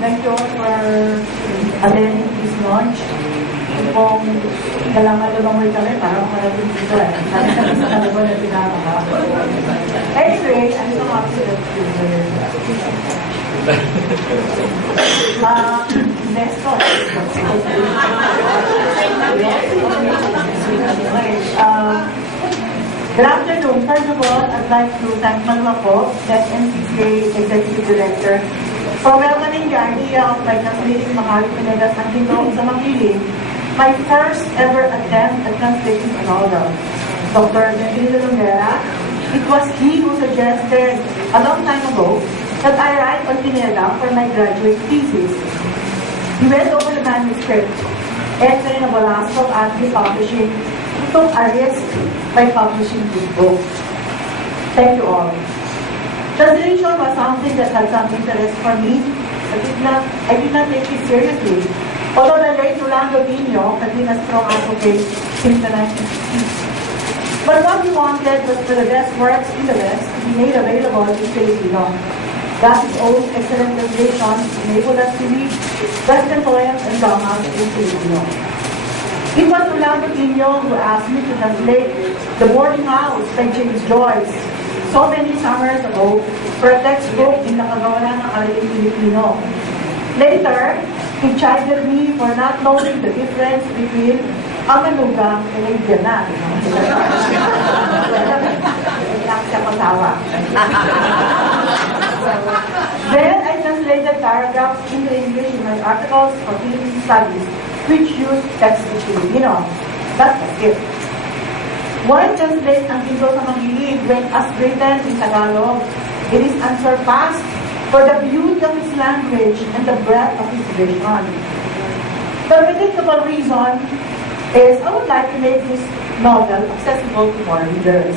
thank you all for attending this launch. Kung kailangan lumamay kami, parang malating dito eh. Sabi ko na pinaka. Anyway, I'm so happy that next one. Good afternoon. First of all, I'd like to thank Malwa po, NCCA Executive Director, for welcoming the idea of my translating Macario Pineda and Ginto sa Makiling, my first ever attempt at translating a novel. Dr. Pineda, it was he who suggested a long time ago that I write on Pineda for my graduate thesis. He went over the manuscript, entering a Velasco at Publishing, took a risk by publishing this book. Thank you all. Translation was something that had some interest for me. I did not take it seriously. Although the late Rolando Vino had been a strong advocate since the 1960s. But what he wanted was for the best works in the West to be made available in Filipino. Thus his own excellent translation enabled us to read Western poems and dramas in Filipino. It was Rolando Vino who asked me to translate The Boarding House by James Joyce so many summers ago for a textbook in nakagawa ng Akalaing Filipino. Later, he chided me for not knowing the difference between Amanugang and Indiana. Then I translated paragraphs into English in my articles for Philippine Studies, which use text in Filipino. That's it. Why translate ang Ginto sa Makiling when as written in Tagalog, it is unsurpassed for the beauty of his language and the breadth of his vision. The predictable reason is I would like to make this novel accessible to more readers.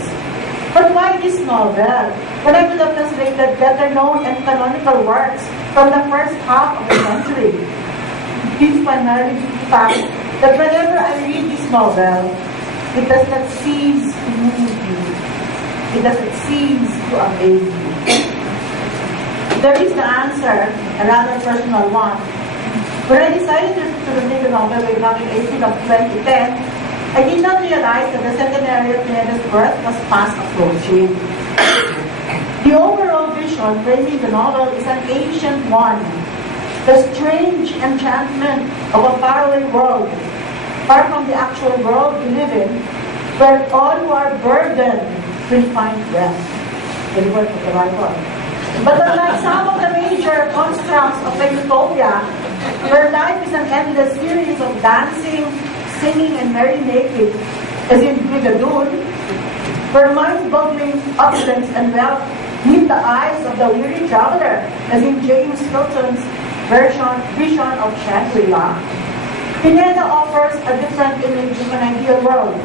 But why this novel? When I could have translated better known and canonical works from the first half of the century. This is primarily due to the fact that whenever I read this novel, it does not cease to move you. It doesn't cease to amaze you. There is the answer, a rather personal one. When I decided to make a novel way back in April of 2010, I did not realize that the centenary of Pineda's birth was fast approaching. The overall vision framing the novel is an ancient one. The strange enchantment of a faraway world, far from the actual world we live in, where all who are burdened will find rest. The word of the Bible. But unlike some of the major constructs of the utopia, where life is an endless series of dancing, singing, and merry naked, as in Brigadoon, where mind-boggling opulence and wealth meet the eyes of the weary traveler, as in James Hilton's vision of Shangri-La, Pineda offers a different image of an ideal world,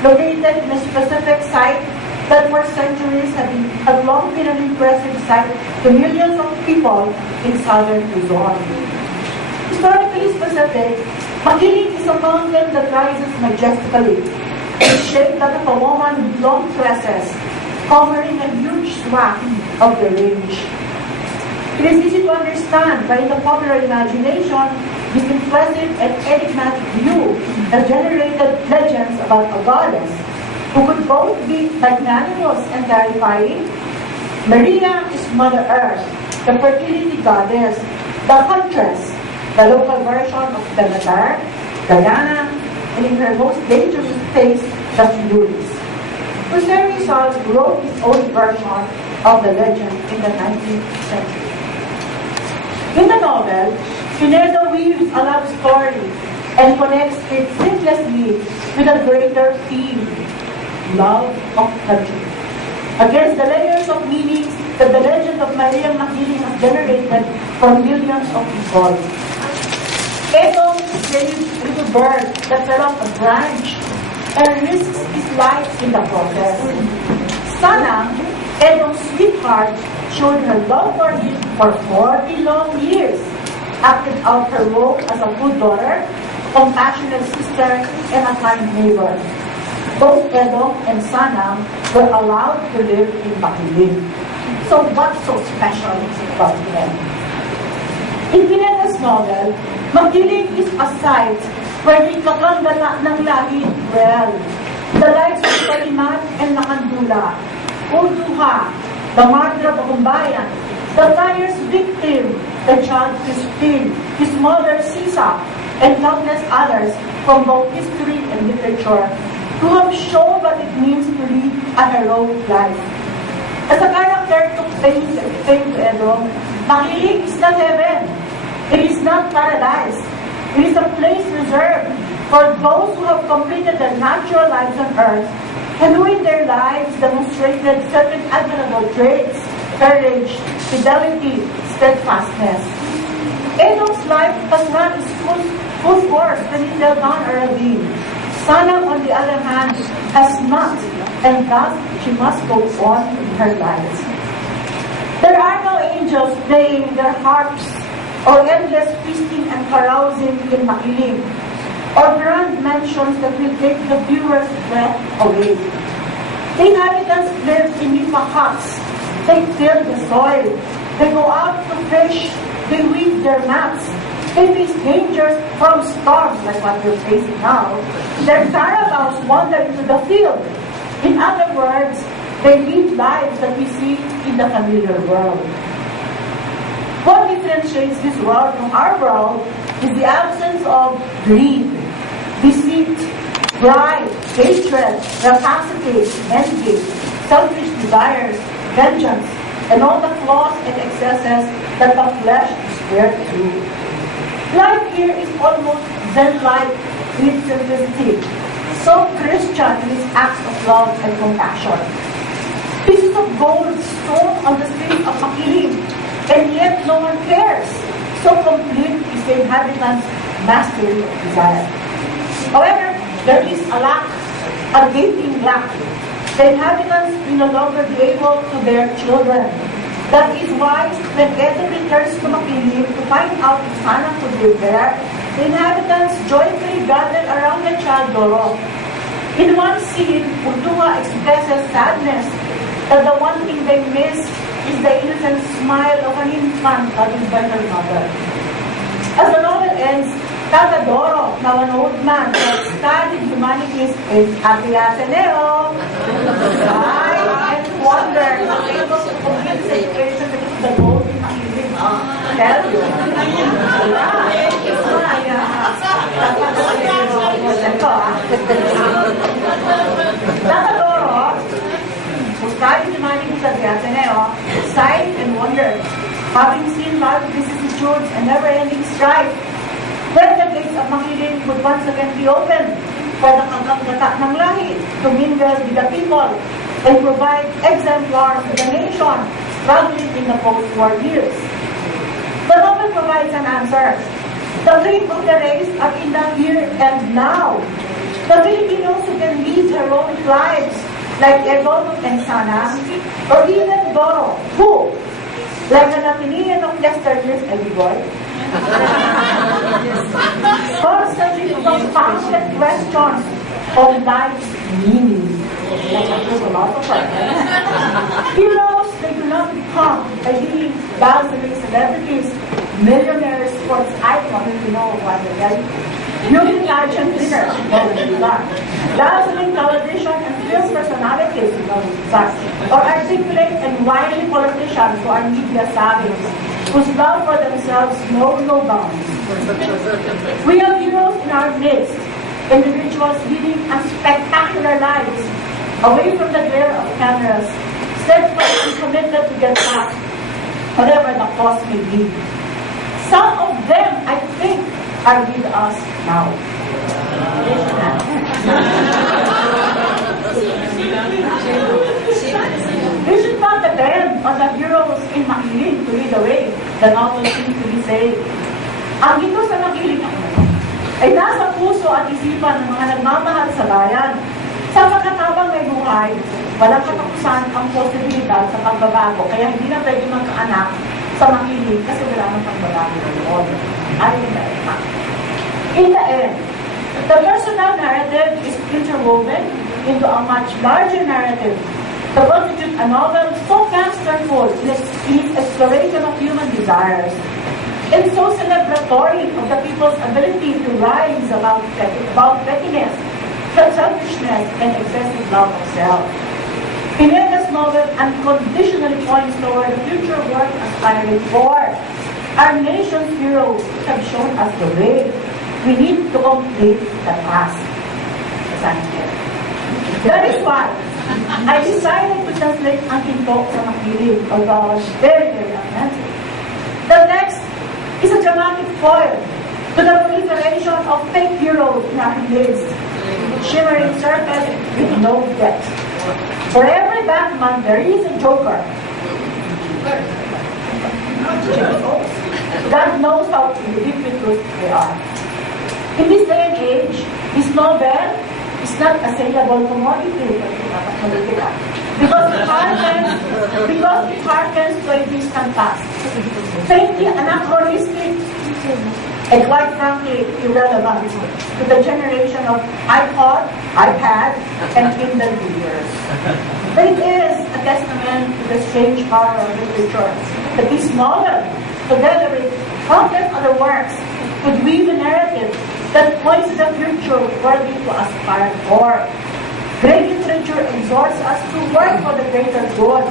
located in a specific site that for centuries had long been an impressive sight to millions of people in southern Luzon. Historically specific, Makiling is a mountain that rises majestically. It's shaped like a woman with long tresses, covering a huge swath of the range. It is easy to understand why in the popular imagination, this impressive and enigmatic view has generated legends about a goddess who could both be magnanimous and terrifying. Maria is Mother Earth, the fertility goddess, the huntress, the local version of Demeter, Diana, and in her most dangerous phase, the Furies. Presides wrote his own version of the legend in the 19th century. In the novel, Pineda weaves a love story and connects it seamlessly with a greater theme, love of country. Against the layers of meanings that the legend of Mariang Makiling has generated for millions of people. Etong slave little bird that fell off a branch and risks his life in the process. Sana, Etong's sweetheart, showed her love for him for 40 long years, acted out her role as a good daughter, compassionate sister, and a kind neighbor. Both Edong and Sana were allowed to live in Makiling. So what's so special about them? In Pineda's novel, Makiling is a site where the kakandala ng lahi dwell. The lives of Kalimat and Nakandula, Urduha, the martyr of Kumbayan, the fire's victim, the child Christine, his mother Sisa, and countless others from both history and literature who have shown what it means to lead a heroic life. As a character took pains and came to Edo, Makiling is not heaven. It is not paradise. It is a place reserved for those who have completed their natural lives on earth and who in their lives demonstrated certain admirable traits, courage, fidelity, steadfastness. Edo's life has run its full course when it fell down a ravine. Sana, on the other hand, has not, and thus she must go on in her life. There are no angels playing their harps or endless feasting and carousing in Makiling, or grand mansions that will take the viewer's breath away. The inhabitants live in nipa huts. They till the soil. They go out to fish. They weave their mats. They face dangers from storms like what we're facing now. Their caravans wander into the field. In other words, they live lives that we see in the familiar world. What differentiates this world from our world is the absence of greed, deceit, pride, hatred, rapacity, envy, selfish desires, vengeance, and all the flaws and excesses that the flesh is there to. Life here is almost Zen-like in its simplicity, so Christian in its acts of love and compassion. Pieces of gold strewn on the streets of Makiling, and yet no one cares. So complete is the inhabitants' mastery of desire. However, there is a lack, a gaping lack. The inhabitants will no longer be able to bear children. That is why, when Edo returns to Makiling to find out if Sana could live there, the inhabitants joyfully gather around the child Doro. In one scene, Urduha expresses sadness that the one thing they miss is the innocent smile of an infant hugged by her mother. As the novel ends, Tata Doro, now an old man who has studied humanities in Ateneo, sighed and wondered, not able to complete the situation because of the gold in Makiling. Tell you. Tata Doro, who studied humanities at the Ateneo, sighed and wondered, having seen large vicissitudes and never-ending strife, when the gates of Makiling would once again be opened for the kagagata ng lahi to mingle with the people and provide exemplars to the nation struggling in the post-war years. The novel provides an answer. The fate of the race are in the here and now. The Filipinos who can lead heroic lives like Edo and Sana, or even Doro, who, like an Athenian of yesterday's Ediboy, constantly propounded questions on life's meaning. Like a philosopher. Heroes, they do not become by being dazzling celebrities, millionaires, sports icons, you know what they are. Beauty pageant winners, you know what they are. Dazzling television and film personalities, you know what they are. Or articulate and wily politicians who are media savvy, whose love for themselves knows no bounds. We have heroes in our midst, individuals leading a spectacular lives, away from the glare of cameras, steadfast and committed to their path, whatever the cost may be. Some of them, I think, are with us now. We should not depend on the heroes in Makiling to lead the way, the novel seems to be saying. Ang Ginto sa Makiling ay nasa puso at isipan ng mga nagmamahal sa bayan. Sa pagkatapang may buhay, walang katapusan ang posibilidad sa pagbabago, kaya hindi na pwede magkaanak sa Makiling kasi wala nang pagbabago doon. In the end, the personal narrative is interwoven into a much larger narrative to constitute a novel so masterful in its exploration of human desires. and so celebratory of the people's ability to rise above pettiness, selfishness, and excessive love of self. Pineda's novel unconditionally points toward the future worth aspiring for. Our nation's heroes have shown us the way. We need to complete the task. That is why I decided to translate ang Ginto sa Makiling, although I was very, very unhappy. The next is a dramatic foil to the proliferation of fake heroes in our days, shimmering serpent with no depth. For every Batman, there is a Joker. God knows how deep with truth they are. In this day and age, this novel is not a saleable commodity because it harkens to a distant past, faintly anachronistic and quite frankly irrelevant to the generation of iPod, iPad, and Kindle readers. But it is a testament to the strange horror of literature that this novel, together with countless other works, could weave a narrative that points to the future worthy to aspire for. Great literature exhorts us to work for the greater good,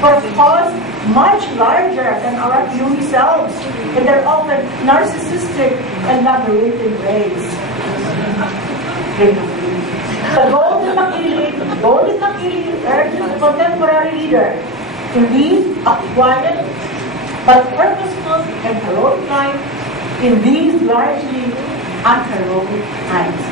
for a cause much larger than our puny selves in their often narcissistic and labyrinthic ways. The Golden Makiling urges the contemporary reader to lead a quiet but purposeful and heroic life in these largely unheroic times.